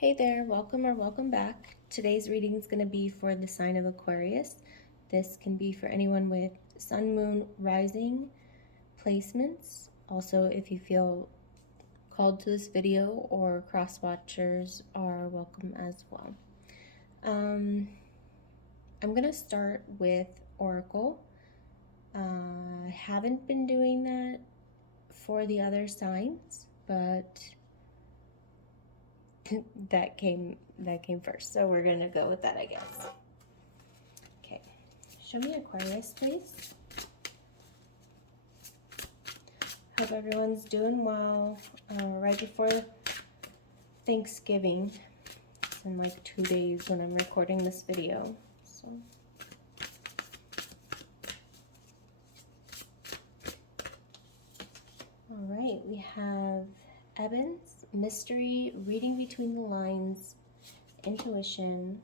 Hey there, welcome or welcome back. Today's reading is going to be for the sign of Aquarius. This can be for anyone with sun, moon, rising placements. Also, if you feel called to this video, or cross watchers are welcome as well. I'm going to start with Oracle. I haven't been doing that for the other signs, but that came first, so we're gonna go with that, I guess. Okay, show me Aquarius, please. Hope everyone's doing well. Right before Thanksgiving. It's in like 2 days when I'm recording this video. So all right, we have Evans, mystery, reading between the lines, intuition,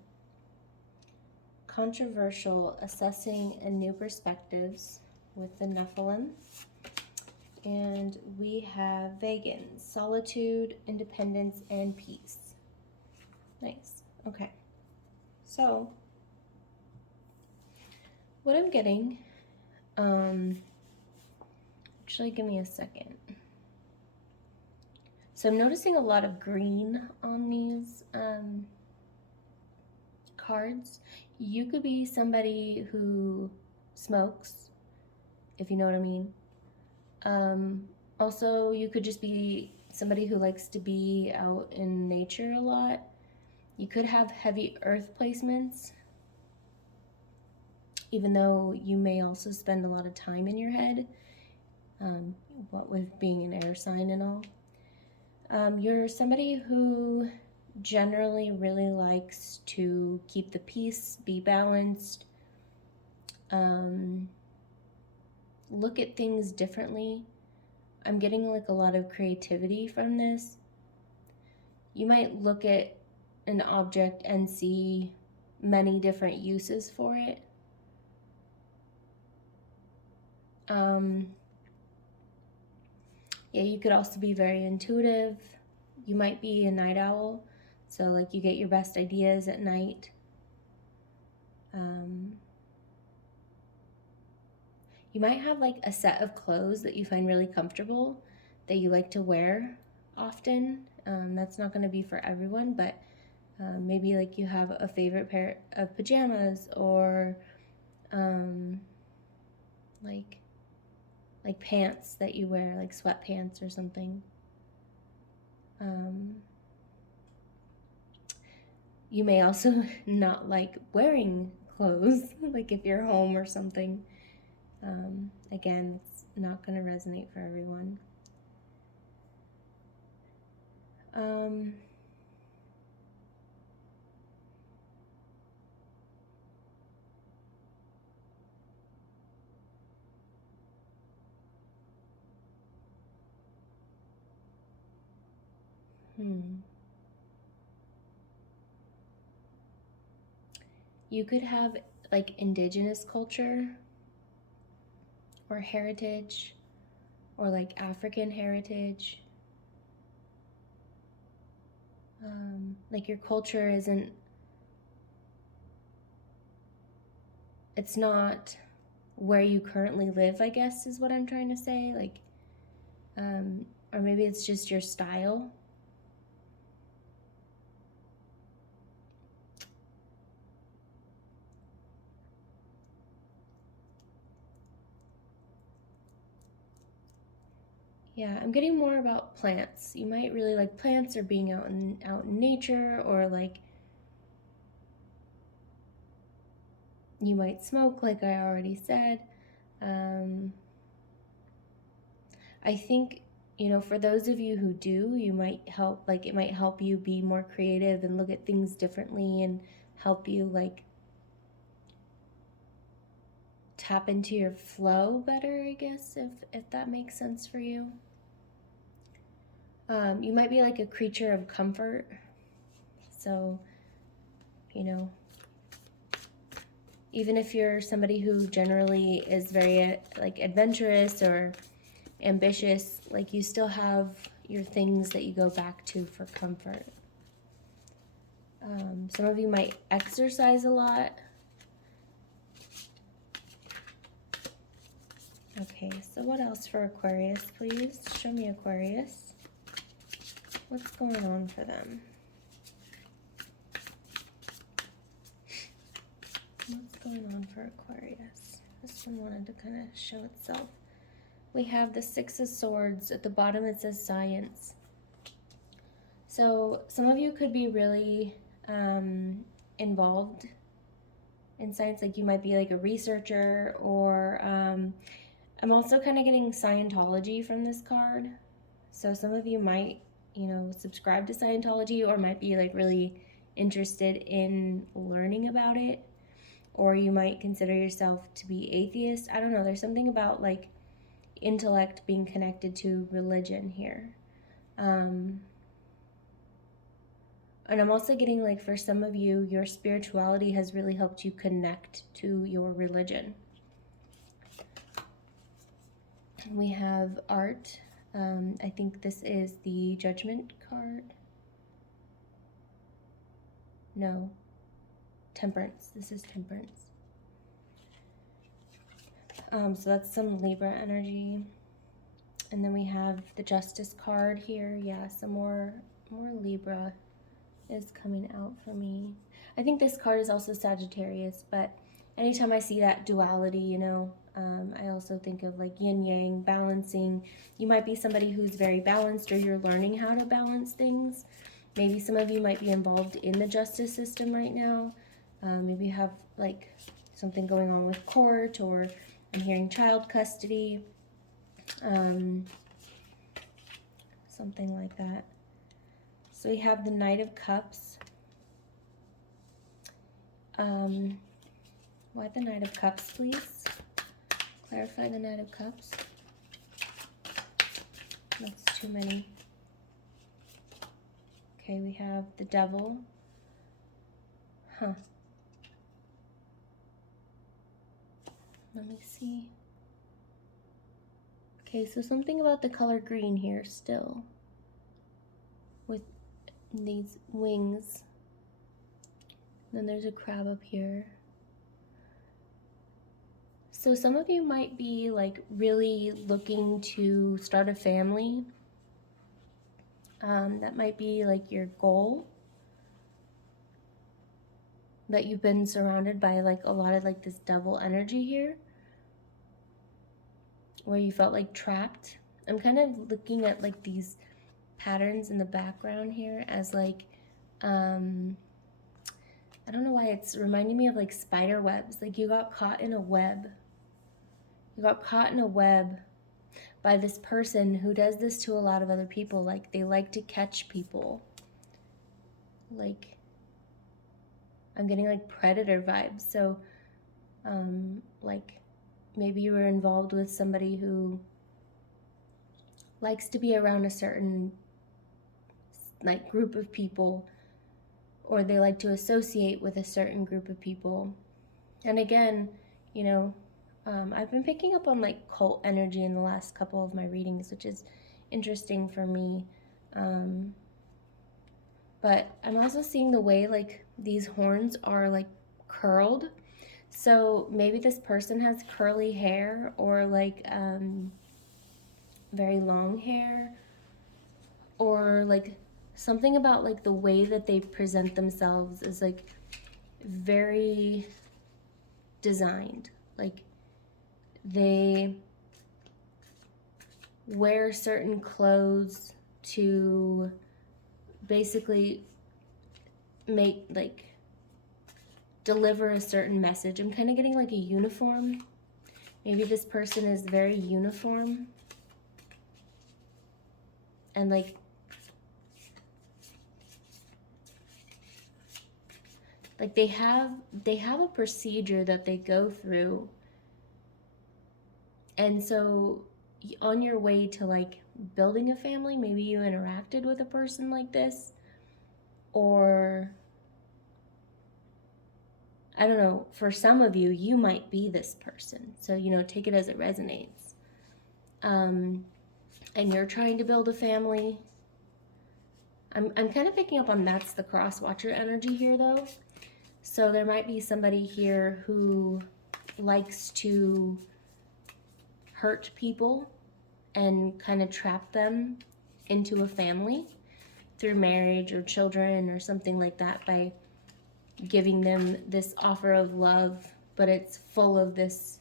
controversial, assessing and new perspectives with the Nephilim. And we have Vegan, solitude, independence, and peace. Nice. Okay. So, what I'm getting, actually give me a second. So I'm noticing a lot of green on these cards. You could be somebody who smokes, if you know what I mean. Also, you could just be somebody who likes to be out in nature a lot. You could have heavy earth placements, even though you may also spend a lot of time in your head, what with being an air sign and all. You're somebody who generally really likes to keep the peace, be balanced, look at things differently. I'm getting like a lot of creativity from this. You might look at an object and see many different uses for it. Yeah, you could also be very intuitive. You might be a night owl, so like you get your best ideas at night. You might have like a set of clothes that you find really comfortable that you like to wear often. That's not going to be for everyone, but maybe like you have a favorite pair of pajamas, or like pants that you wear, like sweatpants or something. You may also not like wearing clothes, like if you're home or something. Again, it's not going to resonate for everyone. You could have like indigenous culture or heritage, or like African heritage. Like your culture isn't, it's not where you currently live, I guess is what I'm trying to say. Like, or maybe it's just your style. Yeah, I'm getting more about plants. You might really like plants, or being out in nature, or like you might smoke, like I already said. I think, you know, for those of you who do, you might help, like it might help you be more creative and look at things differently, and help you like tap into your flow better, I guess, if that makes sense for you. You might be like a creature of comfort. So, you know, even if you're somebody who generally is very like adventurous or ambitious, like you still have your things that you go back to for comfort. Some of you might exercise a lot. Okay, so what else for Aquarius, please? Show me Aquarius. What's going on for them? What's going on for Aquarius? This one wanted to kind of show itself. We have the Six of Swords. At the bottom it says science. So some of you could be really involved in science, like you might be like a researcher, or I'm also kind of getting Scientology from this card. So some of you might, you know, subscribe to Scientology, or might be like really interested in learning about it, or you might consider yourself to be atheist. I don't know, there's something about like intellect being connected to religion here. And I'm also getting like, for some of you, your spirituality has really helped you connect to your religion. We have art. I think this is the Judgment card. No, Temperance. This is Temperance. So that's some Libra energy. And then we have the Justice card here. Yeah, some more Libra is coming out for me. I think this card is also Sagittarius, but anytime I see that duality, you know, I also think of like yin yang, balancing. You might be somebody who's very balanced, or you're learning how to balance things. Maybe some of you might be involved in the justice system right now. Maybe you have like something going on with court, or I'm hearing child custody, something like that. So we have the Knight of Cups. Why the Knight of Cups, please? Clarify the Knight of Cups. That's too many. Okay, we have the Devil. Huh. Let me see. Okay, so something about the color green here still, with these wings. Then there's a crab up here. So some of you might be like really looking to start a family. That might be like your goal. That you've been surrounded by like a lot of like this devil energy here, where you felt like trapped. I'm kind of looking at like these patterns in the background here as like, I don't know why it's reminding me of like spider webs. Like you got caught in a web. You got caught in a web by this person who does this to a lot of other people. Like they like to catch people. Like I'm getting like predator vibes. So like maybe you were involved with somebody who likes to be around a certain like group of people, or they like to associate with a certain group of people. And again, you know, I've been picking up on like cult energy in the last couple of my readings, which is interesting for me. But I'm also seeing the way like these horns are like curled. So maybe this person has curly hair, or like very long hair, or like something about like the way that they present themselves is like very designed. Like they wear certain clothes to basically make like deliver a certain message. I'm kind of getting like a uniform. Maybe this person is very uniform, and like they have a procedure that they go through. And so on your way to like building a family, maybe you interacted with a person like this, or I don't know, for some of you, you might be this person. So, you know, take it as it resonates. And you're trying to build a family. I'm kind of picking up on that's the cross watcher energy here though. So there might be somebody here who likes to hurt people and kind of trap them into a family through marriage or children or something like that by giving them this offer of love, but it's full of this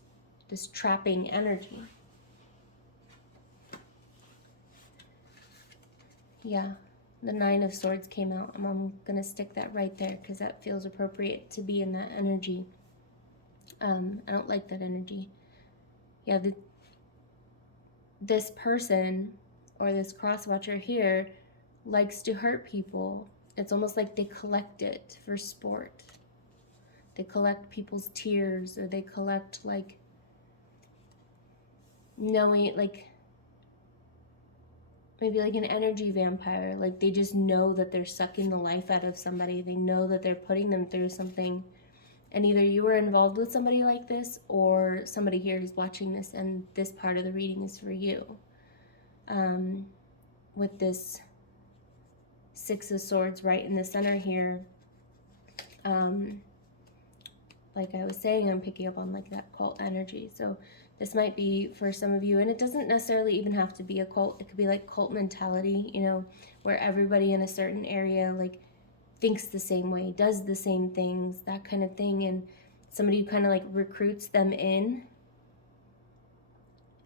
trapping energy. Yeah, the Nine of Swords came out. I'm going to stick that right there because that feels appropriate to be in that energy. I don't like that energy. Yeah, this person or this cross watcher here likes to hurt people. It's almost like they collect it for sport. They collect people's tears, or they collect like knowing, like maybe like an energy vampire. Like they just know that they're sucking the life out of somebody. They know that they're putting them through something. And either you were involved with somebody like this, or somebody here is watching this and this part of the reading is for you. With this Six of Swords right in the center here, like I was saying, I'm picking up on like that cult energy. So this might be for some of you, and it doesn't necessarily even have to be a cult. It could be like cult mentality, you know, where everybody in a certain area like thinks the same way, does the same things, that kind of thing. And somebody who kind of like recruits them in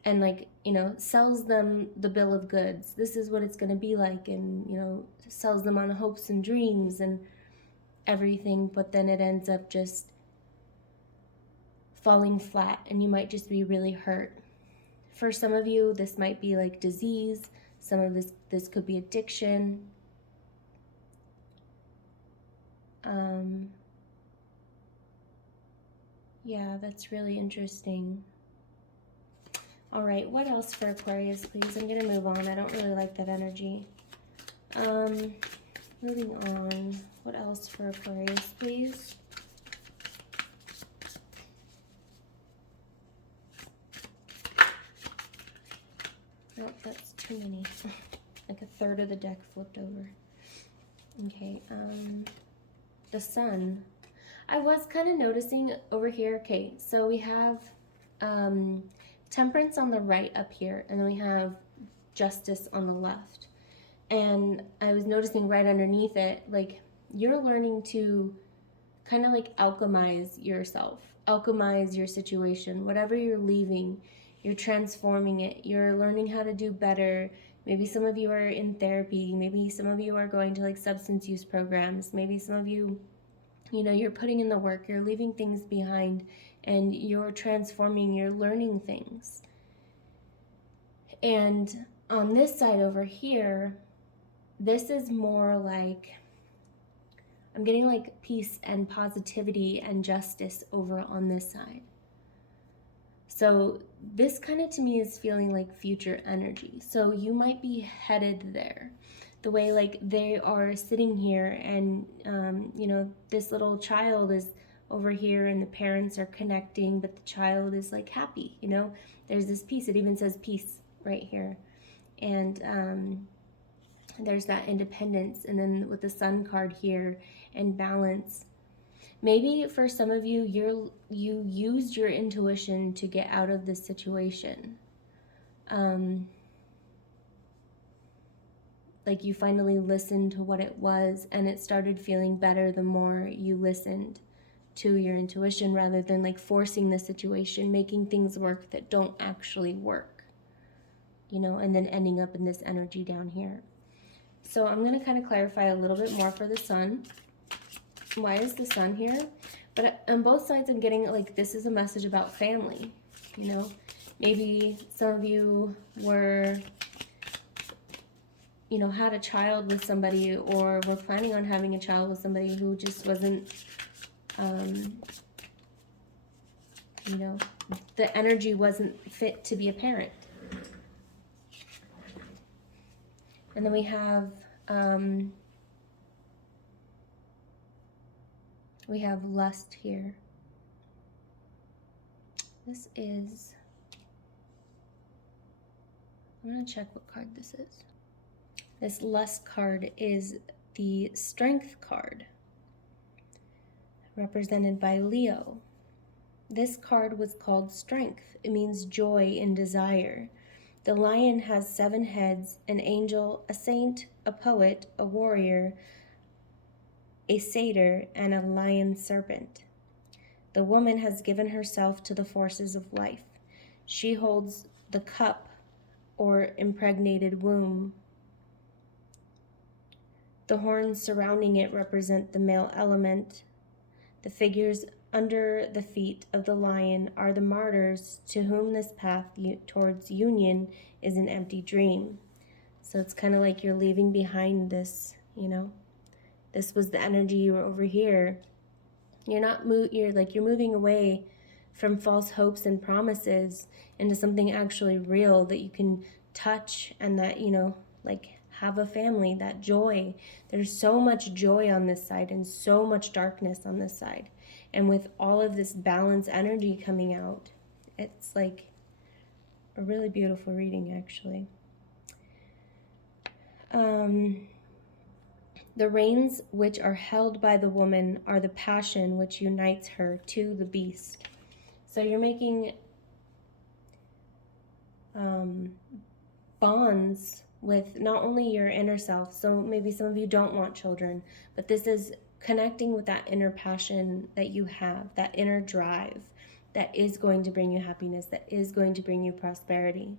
and like, you know, sells them the bill of goods. This is what it's going to be like, and, you know, sells them on hopes and dreams and everything, but then it ends up just falling flat and you might just be really hurt. For some of you, this might be like disease. Some of this could be addiction. Yeah, that's really interesting. All right, what else for Aquarius, please? I'm going to move on. I don't really like that energy. Moving on. What else for Aquarius, please? Nope, that's too many. Like a third of the deck flipped over. Okay, the Sun. I was kind of noticing over here, okay, so we have Temperance on the right up here, and then we have Justice on the left. And I was noticing right underneath it, like, you're learning to kind of like alchemize yourself, alchemize your situation, whatever you're leaving, you're transforming it, you're learning how to do better. Maybe some of you are in therapy, maybe some of you are going to like substance use programs, maybe some of you, you know, you're putting in the work, you're leaving things behind, and you're transforming, you're learning things. And on this side over here, this is more like, I'm getting like peace and positivity and justice over on this side. So this kind of to me is feeling like future energy. So you might be headed there. The way like they are sitting here and, you know, this little child is over here and the parents are connecting, but the child is like happy, you know, there's this peace. It even says peace right here. And there's that independence. And then with the Sun card here and balance, maybe for some of you, you used your intuition to get out of this situation. Like you finally listened to what it was, and it started feeling better the more you listened to your intuition rather than like forcing the situation, making things work that don't actually work, you know, and then ending up in this energy down here. So I'm going to kind of clarify a little bit more for the Sun. Why is the Sun here? But on both sides, I'm getting like this is a message about family, you know. Maybe some of you were, you know, had a child with somebody, or were planning on having a child with somebody who just wasn't, you know, the energy wasn't fit to be a parent. And then we have lust here. This is, I'm going to check what card this is. This lust card is the Strength card, represented by Leo. This card was called Strength. It means joy and desire. The lion has 7 heads, an angel, a saint, a poet, a warrior, a satyr, and a lion serpent. The woman has given herself to the forces of life. She holds the cup or impregnated womb. The horns surrounding it represent the male element. The figures under the feet of the lion are the martyrs to whom this path towards union is an empty dream. So it's kind of like you're leaving behind this, you know. This was the energy you were over here. You're moving away from false hopes and promises into something actually real that you can touch, and that, you know, like have a family, that joy. There's so much joy on this side and so much darkness on this side. And with all of this balance energy coming out, it's like a really beautiful reading, actually. The reins which are held by the woman are the passion which unites her to the beast. So you're making bonds with not only your inner self, so maybe some of you don't want children, but this is connecting with that inner passion that you have, that inner drive that is going to bring you happiness, that is going to bring you prosperity.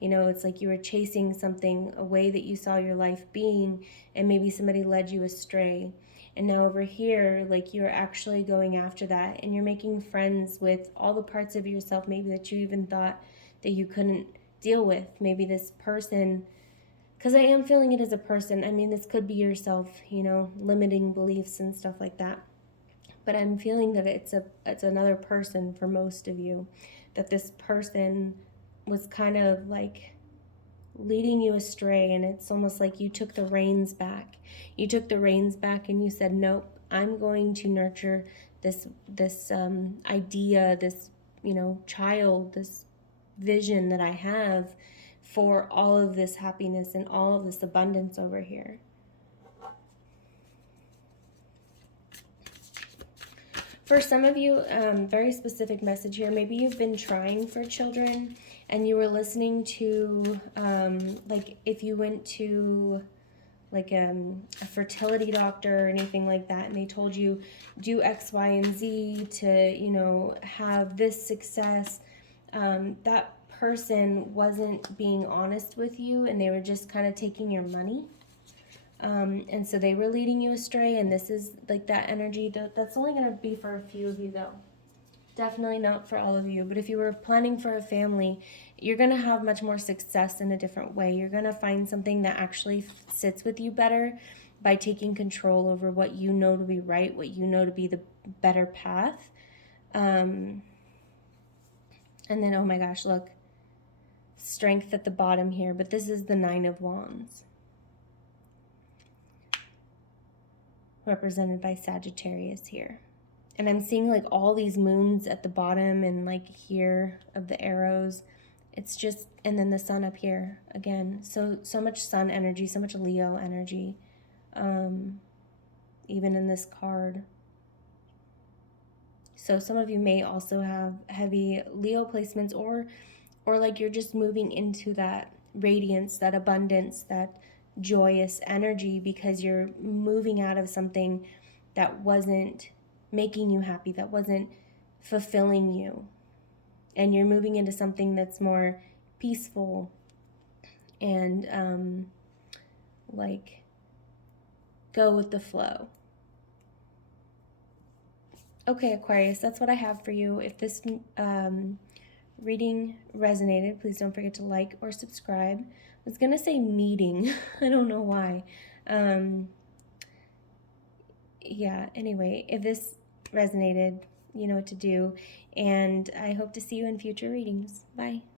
You know, it's like you were chasing something, a way that you saw your life being, and maybe somebody led you astray. And now over here, like, you're actually going after that, and you're making friends with all the parts of yourself maybe that you even thought that you couldn't deal with. Maybe this person, because I am feeling it as a person. I mean, this could be yourself, you know, limiting beliefs and stuff like that. But I'm feeling that it's another person for most of you, that this person was kind of like leading you astray, and it's almost like you took the reins back. You took the reins back and you said, nope, I'm going to nurture this idea, this, you know, child, this vision that I have for all of this happiness and all of this abundance over here. For some of you, very specific message here. Maybe you've been trying for children and you were listening to, like if you went to like a fertility doctor or anything like that, and they told you do X, Y, and Z to, you know, have this success, that person wasn't being honest with you, and they were just kind of taking your money. And so they were leading you astray, and this is like that energy. That's only going to be for a few of you, though. Definitely not for all of you. But if you were planning for a family, you're going to have much more success in a different way. You're going to find something that actually sits with you better by taking control over what you know to be right, what you know to be the better path. And then, oh my gosh, look. Strength at the bottom here, but this is the 9 of Wands, represented by Sagittarius here. And I'm seeing like all these moons at the bottom and like here of the arrows. It's just, and then the sun up here again. So much sun energy, so much Leo energy, even in this card. So some of you may also have heavy Leo placements, or like you're just moving into that radiance, that abundance, that joyous energy, because you're moving out of something that wasn't making you happy, that wasn't fulfilling you, and you're moving into something that's more peaceful and like go with the flow. Okay, Aquarius, that's what I have for you. If this reading resonated, please don't forget to like or subscribe. I was gonna say meeting. I don't know why. Yeah, anyway, if this resonated, you know what to do. And I hope to see you in future readings. Bye.